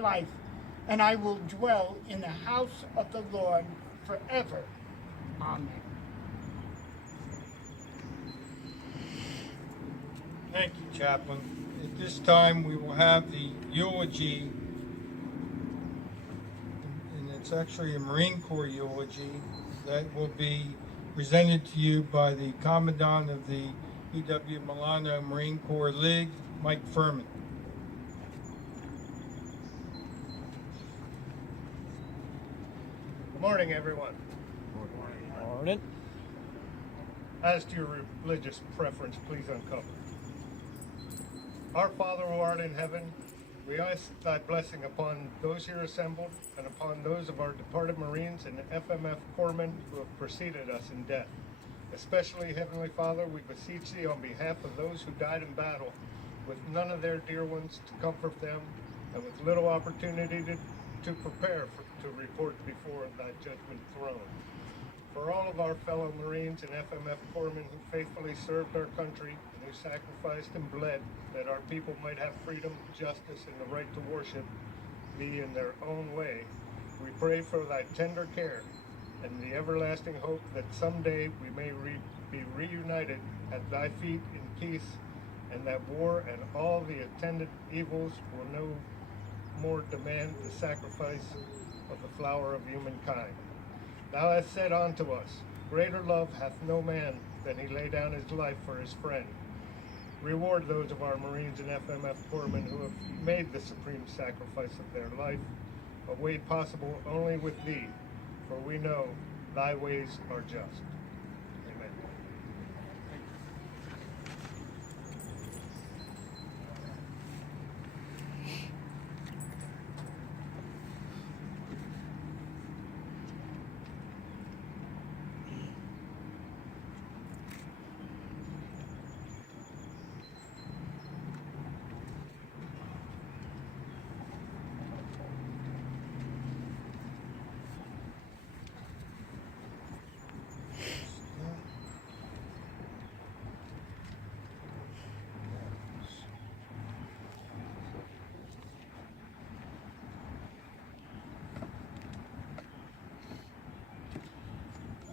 life, and I will dwell in the house of the Lord forever. Amen. Thank you, Chaplain. At this time, we will have the eulogy, and it's actually a Marine Corps eulogy that will be presented to you by the Commandant of the UW Milano Marine Corps League, Mike Furman. Good morning, everyone. Morning. As to your religious preference, please uncover. Our Father who art in heaven, we ask thy blessing upon those here assembled and upon those of our departed Marines and FMF corpsmen who have preceded us in death. Especially, Heavenly Father, we beseech thee on behalf of those who died in battle, with none of their dear ones to comfort them, and with little opportunity to prepare to report before thy judgment throne. For all of our fellow Marines and FMF corpsmen who faithfully served our country and who sacrificed and bled that our people might have freedom, justice, and the right to worship thee in their own way, we pray for thy tender care and the everlasting hope that someday we may be reunited at thy feet in peace, and that war and all the attendant evils will no more demand the sacrifice of the flower of humankind. Thou hast said unto us, greater love hath no man than he lay down his life for his friend. Reward those of our Marines and FMF corpsmen who have made the supreme sacrifice of their life, a way possible only with thee, for we know thy ways are just. Amen.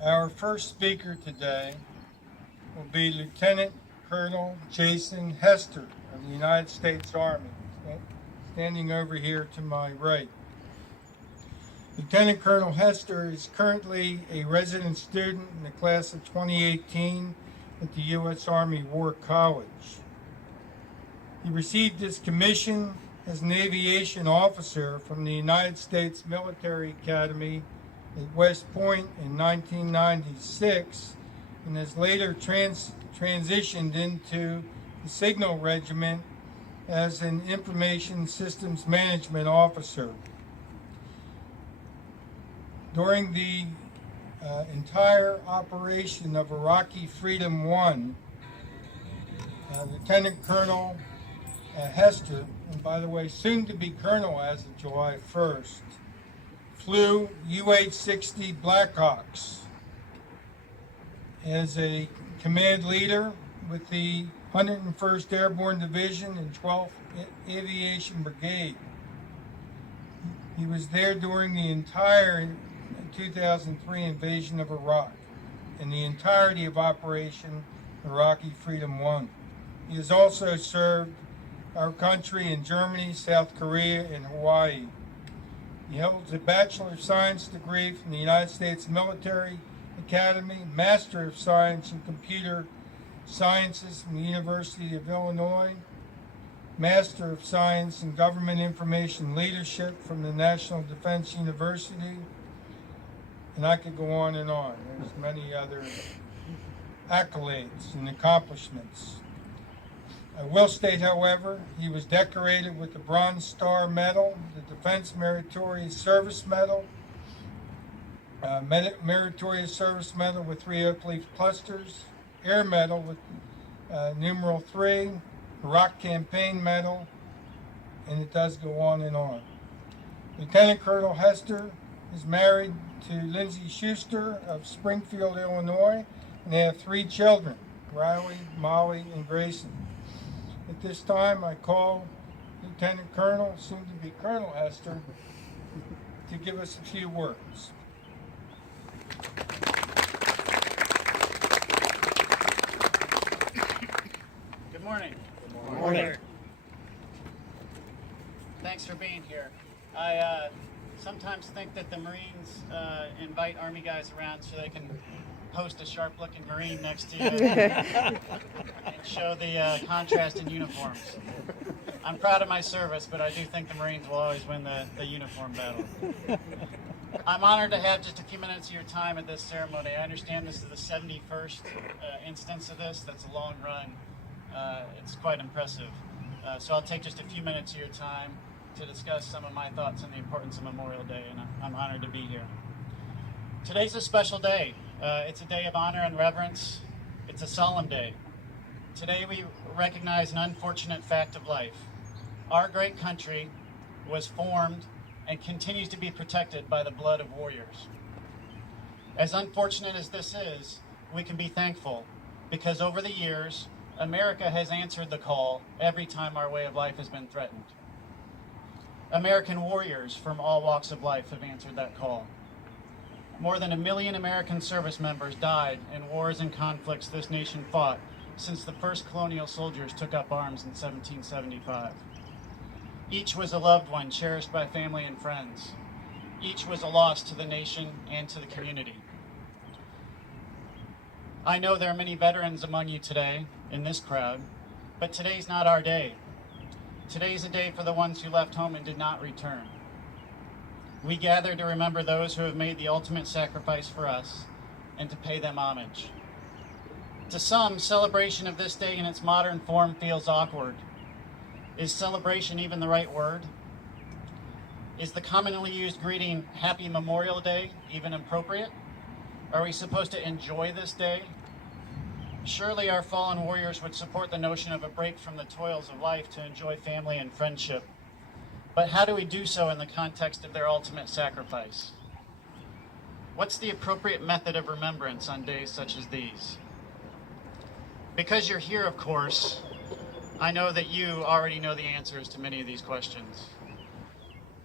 Our first speaker today will be Lieutenant Colonel Jason Hester of the United States Army, standing over here to my right. Lieutenant Colonel Hester is currently a resident student in the class of 2018 at the U.S. Army War College. He received his commission as an aviation officer from the United States Military Academy at West Point in 1996, and has later transitioned into the Signal Regiment as an Information Systems Management Officer. During the entire operation of Iraqi Freedom 1, Lieutenant Colonel Hester, and by the way, soon to be Colonel as of July 1st, flew UH-60 Blackhawks as a command leader with the 101st Airborne Division and 12th Aviation Brigade. He was there during the entire 2003 invasion of Iraq and the entirety of Operation Iraqi Freedom 1. He has also served our country in Germany, South Korea, and Hawaii. He holds a Bachelor of Science degree from the United States Military Academy, Master of Science in Computer Sciences from the University of Illinois, Master of Science in Government Information Leadership from the National Defense University, and I could go on and on. There's many other accolades and accomplishments. I will state, however, he was decorated with the Bronze Star Medal, the Defense Meritorious Service Medal, Meritorious Service Medal with 3 oak leaf clusters, Air Medal with numeral 3, Iraq Campaign Medal, and it does go on and on. Lieutenant Colonel Hester is married to Lindsay Schuster of Springfield, Illinois, and they have 3 children, Riley, Molly, and Grayson. At this time, I call Lieutenant Colonel, soon to be Colonel Hester, to give us a few words. Good morning. Good morning. Thanks for being here. I sometimes think that the Marines invite Army guys around so they can post a sharp-looking Marine next to you and show the contrast in uniforms. I'm proud of my service, but I do think the Marines will always win the uniform battle. I'm honored to have just a few minutes of your time at this ceremony. I understand this is the 71st instance of this. That's a long run. It's quite impressive. So I'll take just a few minutes of your time to discuss some of my thoughts on the importance of Memorial Day, and I'm honored to be here. Today's a special day. It's a day of honor and reverence. It's a solemn day. Today we recognize an unfortunate fact of life. Our great country was formed and continues to be protected by the blood of warriors. As unfortunate as this is, we can be thankful because over the years, America has answered the call every time our way of life has been threatened. American warriors from all walks of life have answered that call. More than 1 million American service members died in wars and conflicts this nation fought since the first colonial soldiers took up arms in 1775. Each was a loved one cherished by family and friends. Each was a loss to the nation and to the community. I know there are many veterans among you today in this crowd, but today's not our day. Today's a day for the ones who left home and did not return. We gather to remember those who have made the ultimate sacrifice for us and to pay them homage. To some, celebration of this day in its modern form feels awkward. Is celebration even the right word? Is the commonly used greeting, Happy Memorial Day, even appropriate? Are we supposed to enjoy this day? Surely our fallen warriors would support the notion of a break from the toils of life to enjoy family and friendship. But how do we do so in the context of their ultimate sacrifice? What's the appropriate method of remembrance on days such as these? Because you're here, of course, I know that you already know the answers to many of these questions.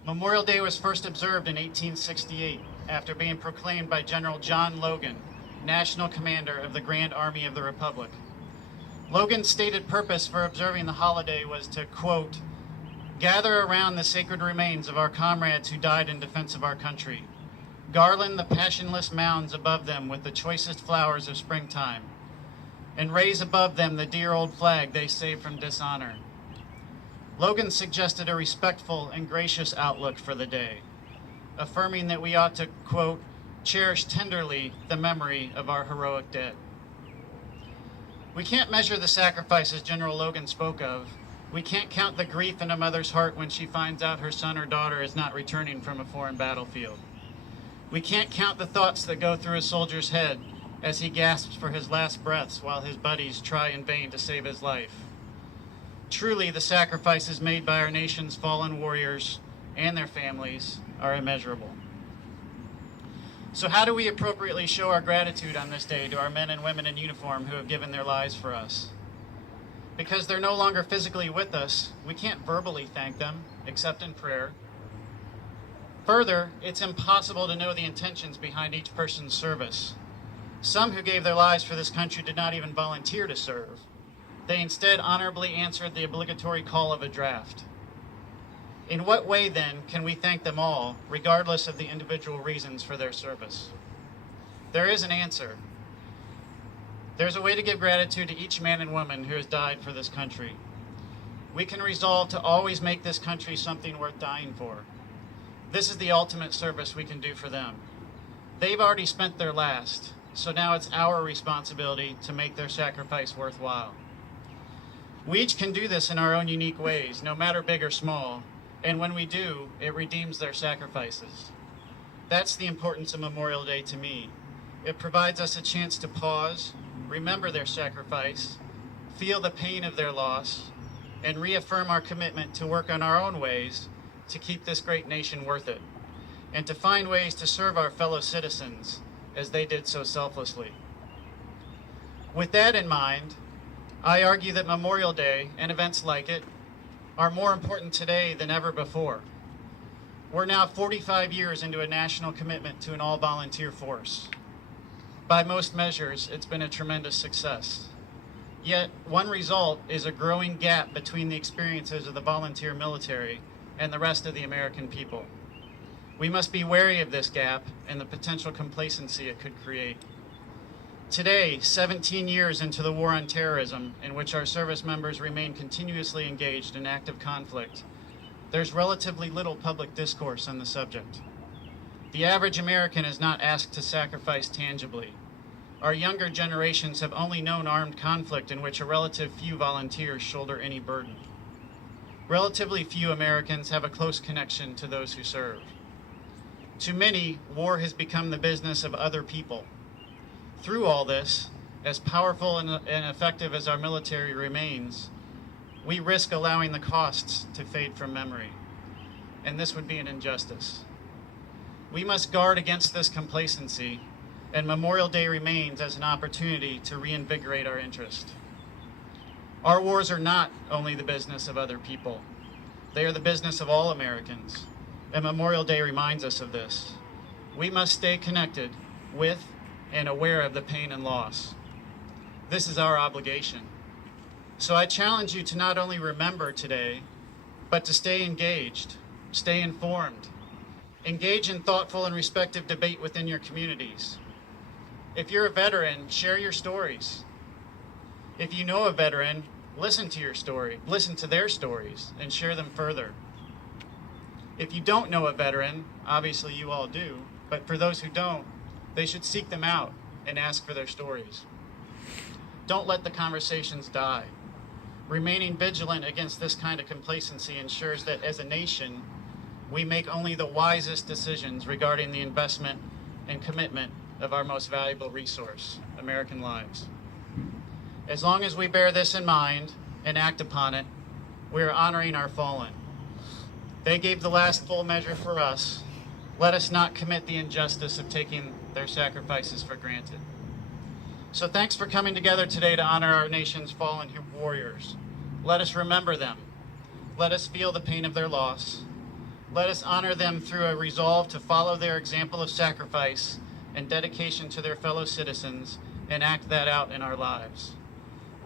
Memorial Day was first observed in 1868 after being proclaimed by General John Logan, National Commander of the Grand Army of the Republic. Logan's stated purpose for observing the holiday was to, quote, gather around the sacred remains of our comrades who died in defense of our country, garland the passionless mounds above them with the choicest flowers of springtime, and raise above them the dear old flag they saved from dishonor. Logan suggested a respectful and gracious outlook for the day, affirming that we ought to, quote, cherish tenderly the memory of our heroic dead. We can't measure the sacrifices General Logan spoke of. We can't count the grief in a mother's heart when she finds out her son or daughter is not returning from a foreign battlefield. We can't count the thoughts that go through a soldier's head as he gasps for his last breaths while his buddies try in vain to save his life. Truly, the sacrifices made by our nation's fallen warriors and their families are immeasurable. So how do we appropriately show our gratitude on this day to our men and women in uniform who have given their lives for us? Because they're no longer physically with us, we can't verbally thank them, except in prayer. Further, it's impossible to know the intentions behind each person's service. Some who gave their lives for this country did not even volunteer to serve. They instead honorably answered the obligatory call of a draft. In what way, then, can we thank them all, regardless of the individual reasons for their service? There is an answer. There's a way to give gratitude to each man and woman who has died for this country. We can resolve to always make this country something worth dying for. This is the ultimate service we can do for them. They've already spent their last, so now it's our responsibility to make their sacrifice worthwhile. We each can do this in our own unique ways, no matter big or small, and when we do, it redeems their sacrifices. That's the importance of Memorial Day to me. It provides us a chance to pause, remember their sacrifice, feel the pain of their loss, and reaffirm our commitment to work on our own ways to keep this great nation worth it, and to find ways to serve our fellow citizens as they did so selflessly. With that in mind, I argue that Memorial Day and events like it are more important today than ever before. We're now 45 years into a national commitment to an all-volunteer force. By most measures, it's been a tremendous success. Yet, one result is a growing gap between the experiences of the volunteer military and the rest of the American people. We must be wary of this gap and the potential complacency it could create. Today, 17 years into the war on terrorism, in which our service members remain continuously engaged in active conflict, there's relatively little public discourse on the subject. The average American is not asked to sacrifice tangibly. Our younger generations have only known armed conflict in which a relative few volunteers shoulder any burden. Relatively few Americans have a close connection to those who serve. To many, war has become the business of other people. Through all this, as powerful and effective as our military remains, we risk allowing the costs to fade from memory, and this would be an injustice. We must guard against this complacency, and Memorial Day remains as an opportunity to reinvigorate our interest. Our wars are not only the business of other people. They are the business of all Americans, and Memorial Day reminds us of this. We must stay connected with and aware of the pain and loss. This is our obligation. So I challenge you to not only remember today, but to stay engaged, stay informed, engage in thoughtful and respectful debate within your communities. If you're a veteran, share your stories. If you know a veteran, listen to their stories, and share them further. If you don't know a veteran, obviously you all do, but for those who don't, they should seek them out and ask for their stories. Don't let the conversations die. Remaining vigilant against this kind of complacency ensures that as a nation, we make only the wisest decisions regarding the investment and commitment of our most valuable resource, American lives. As long as we bear this in mind and act upon it, we are honoring our fallen. They gave the last full measure for us. Let us not commit the injustice of taking their sacrifices for granted. So thanks for coming together today to honor our nation's fallen warriors. Let us remember them. Let us feel the pain of their loss. Let us honor them through a resolve to follow their example of sacrifice and dedication to their fellow citizens and act that out in our lives.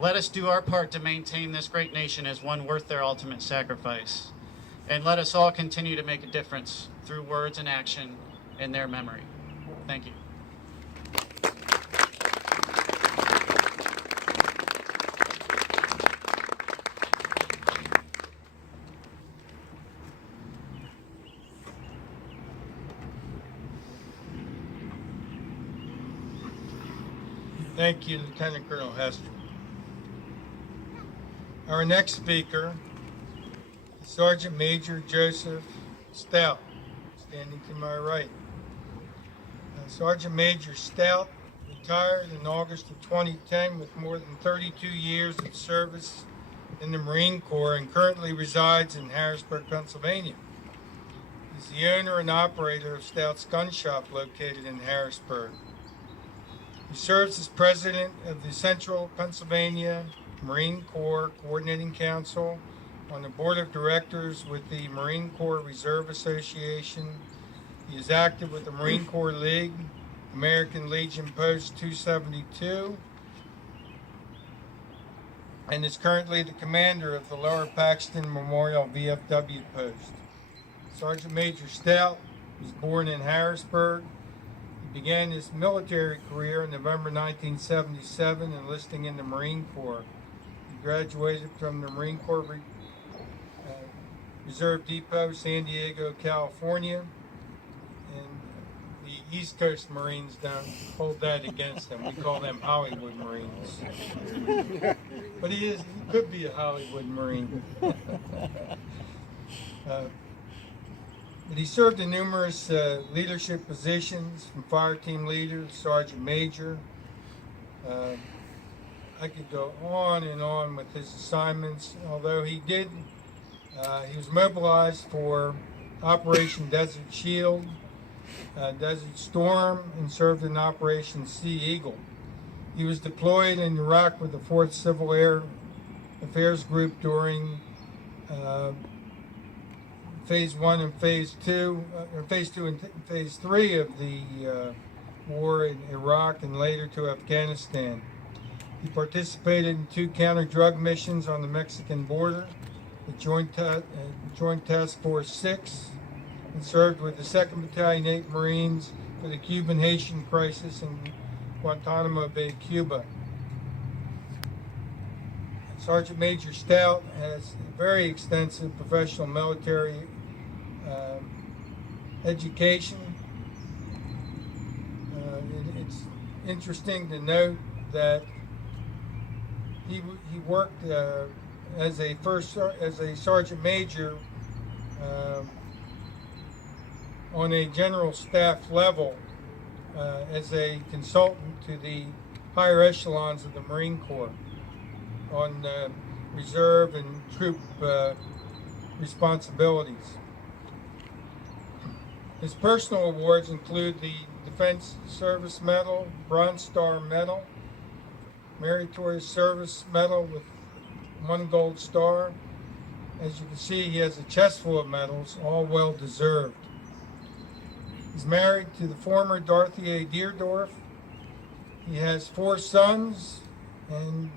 Let us do our part to maintain this great nation as one worth their ultimate sacrifice. And let us all continue to make a difference through words and action in their memory. Thank you. Thank you, Lieutenant Colonel Hester. Our next speaker is Sergeant Major Joseph Stout, standing to my right. Sergeant Major Stout retired in August of 2010 with more than 32 years of service in the Marine Corps and currently resides in Harrisburg, Pennsylvania. He's the owner and operator of Stout's Gun Shop located in Harrisburg. He serves as president of the Central Pennsylvania Marine Corps Coordinating Council, on the board of directors with the Marine Corps Reserve Association. He is active with the Marine Corps League, American Legion Post 272, and is currently the commander of the Lower Paxton Memorial VFW Post. Sergeant Major Stout was born in Harrisburg. He began his military career in November 1977, enlisting in the Marine Corps. He graduated from the Marine Corps Reserve Depot, San Diego, California, and the East Coast Marines don't hold that against them. We call them Hollywood Marines. But he could be a Hollywood Marine. But he served in numerous leadership positions, from fire team leader to sergeant major. I could go on and on with his assignments, although he was mobilized for Operation Desert Shield, Desert Storm, and served in Operation Sea Eagle. He was deployed in Iraq with the 4th Civil Air Affairs Group during Phase 1 and Phase 2, or Phase 2 and Phase 3 of the war in Iraq and later to Afghanistan. He participated in 2 counter-drug missions on the Mexican border, the Joint Task Force 6, and served with the 2nd Battalion 8 Marines for the Cuban-Haitian crisis in Guantanamo Bay, Cuba. Sergeant Major Stout has very extensive professional military education. It's interesting to note that he worked as a sergeant major on a general staff level as a consultant to the higher echelons of the Marine Corps on reserve and troop responsibilities. His personal awards include the Defense Service Medal, Bronze Star Medal, Meritorious Service Medal with 1 gold star. As you can see, he has a chest full of medals, all well deserved. He's married to the former Dorothy A. Deerdorf. He has 4 sons, and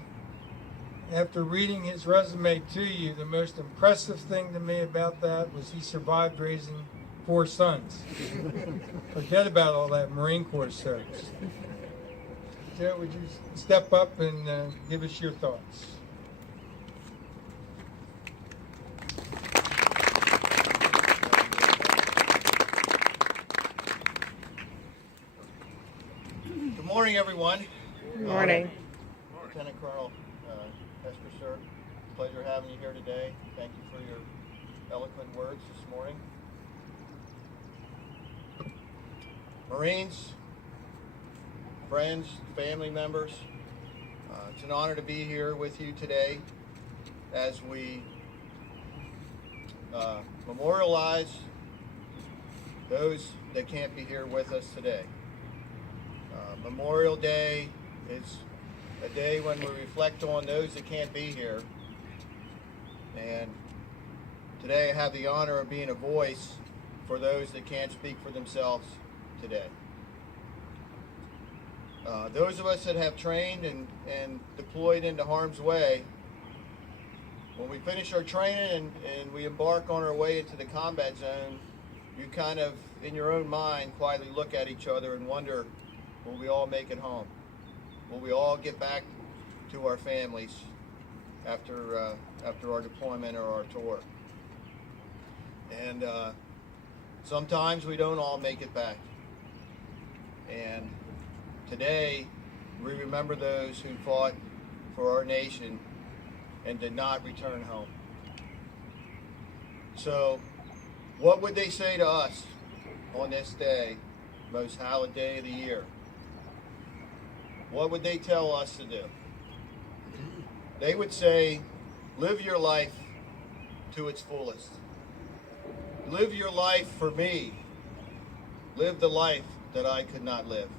after reading his resume to you, the most impressive thing to me about that was he survived raising 4 sons. Forget about all that Marine Corps service. Joe, would you step up and give us your thoughts? Good morning, everyone. Good morning. Lieutenant Colonel Esther, sir, pleasure having you here today. Thank you for your eloquent words this morning. Marines, friends, family members, it's an honor to be here with you today as we memorialize those that can't be here with us today. Memorial Day is a day when we reflect on those that can't be here. And today I have the honor of being a voice for those that can't speak for themselves today. Those of us that have trained and deployed into harm's way, when we finish our training and we embark on our way into the combat zone, you kind of, in your own mind, quietly look at each other and wonder, will we all make it home? Will we all get back to our families after our deployment or our tour? And sometimes we don't all make it back. And today, we remember those who fought for our nation and did not return home. So, what would they say to us on this day, most hallowed day of the year? What would they tell us to do? They would say, live your life to its fullest. Live your life for me. Live the life that I could not live.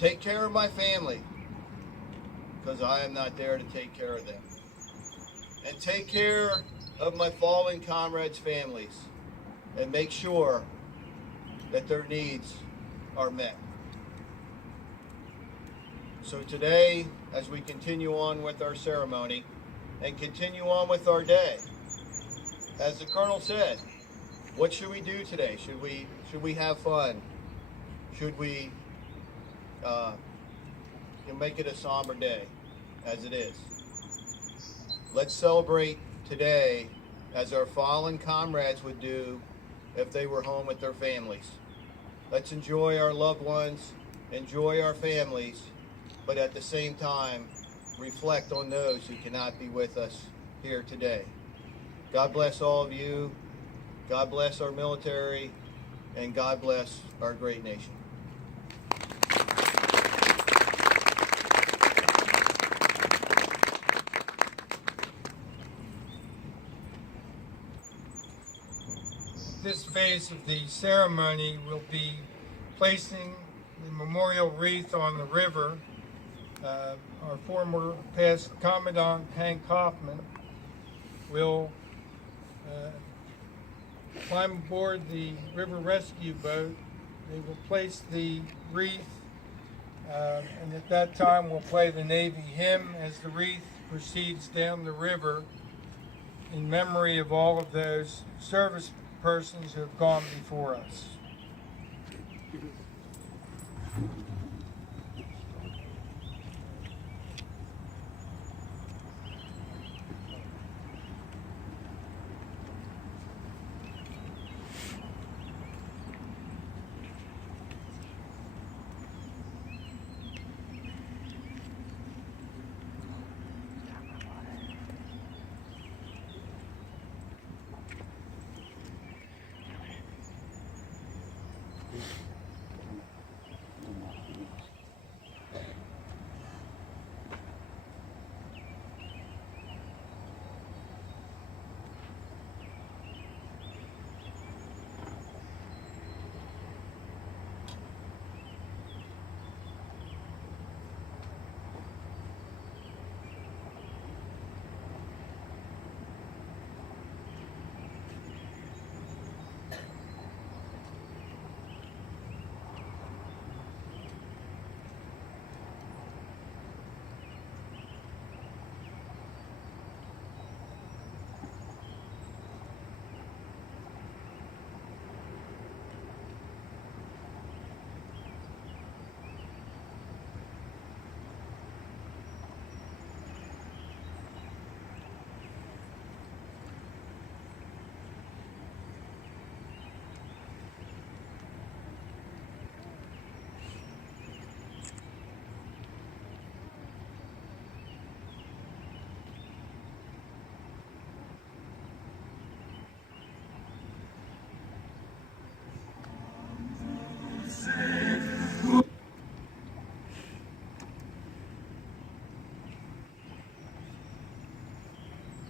Take care of my family, because I am not there to take care of them. And take care of my fallen comrades' families, and make sure that their needs are met. So today, as we continue on with our ceremony and continue on with our day, as the Colonel said, what should we do today? Should we have fun? Should we make it a somber day, as it is? Let's celebrate today as our fallen comrades would do if they were home with their families. Let's enjoy our loved ones, enjoy our families, but at the same time, reflect on those who cannot be with us here today. God bless all of you. God bless our military, and God bless our great nation. This phase of the ceremony will be placing the memorial wreath on the river. Our former past Commandant Hank Hoffman will climb aboard the river rescue boat. They will place the wreath, and at that time we'll play the Navy hymn as the wreath proceeds down the river in memory of all of those service persons who have gone before us.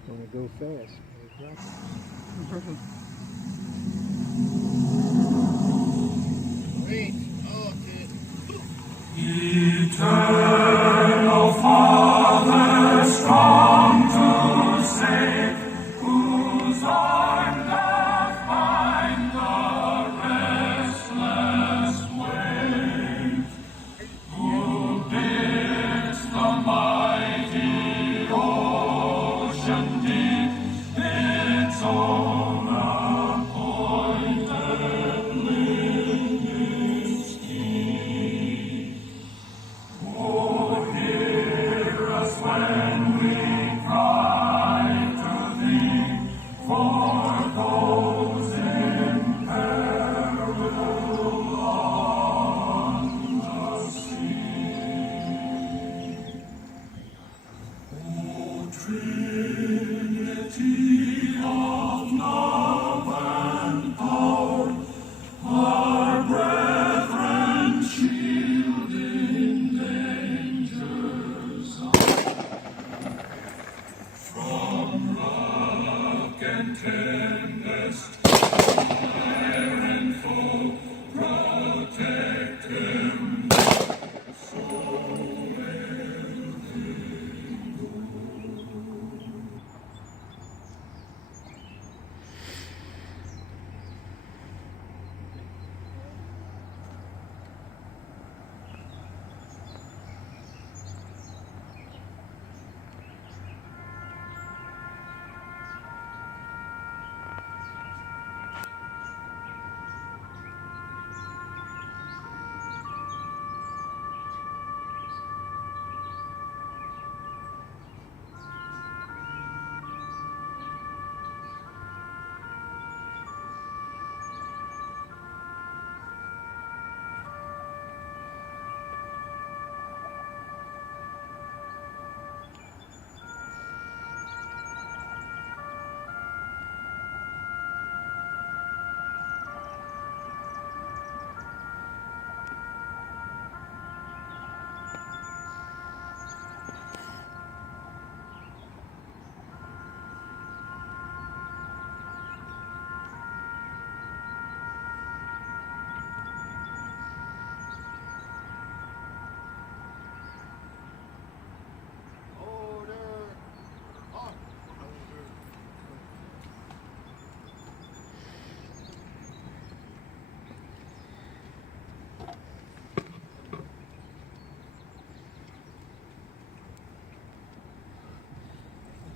Gonna go fast. Wait. Oh, dude. Eternal Father, strong to save, whose arm doth bind the restless waves, who bids the mighty ocean deep its own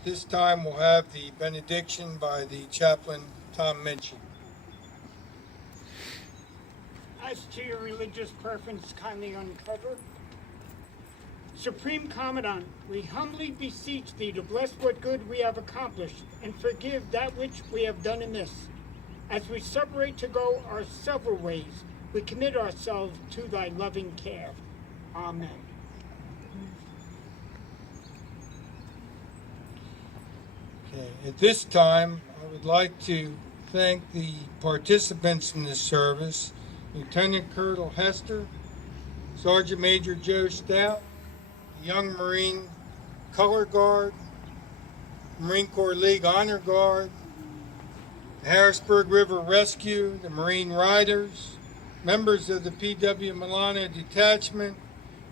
This time we'll have the benediction by the chaplain, Tom Minchin. As to your religious preference, kindly uncover. Supreme Commandant, we humbly beseech thee to bless what good we have accomplished and forgive that which we have done amiss. As we separate to go our several ways, we commit ourselves to thy loving care. Amen. Okay, at this time, I would like to thank the participants in this service, Lieutenant Colonel Hester, Sergeant Major Joe Stout, the Young Marine Color Guard, Marine Corps League Honor Guard, the Harrisburg River Rescue, the Marine Riders, members of the P.W. Milano Detachment,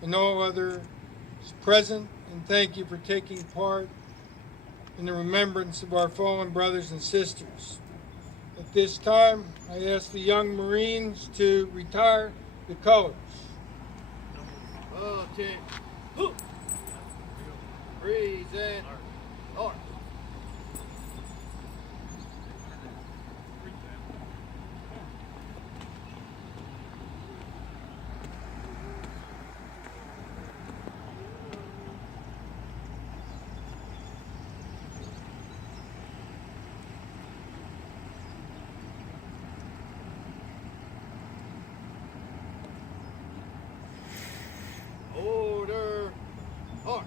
and all others present, and thank you for taking part in the remembrance of our fallen brothers and sisters. At this time, I ask the young Marines to retire the colors. Present. Arms. Order. Arms.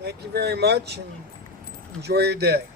Thank you very much and enjoy your day.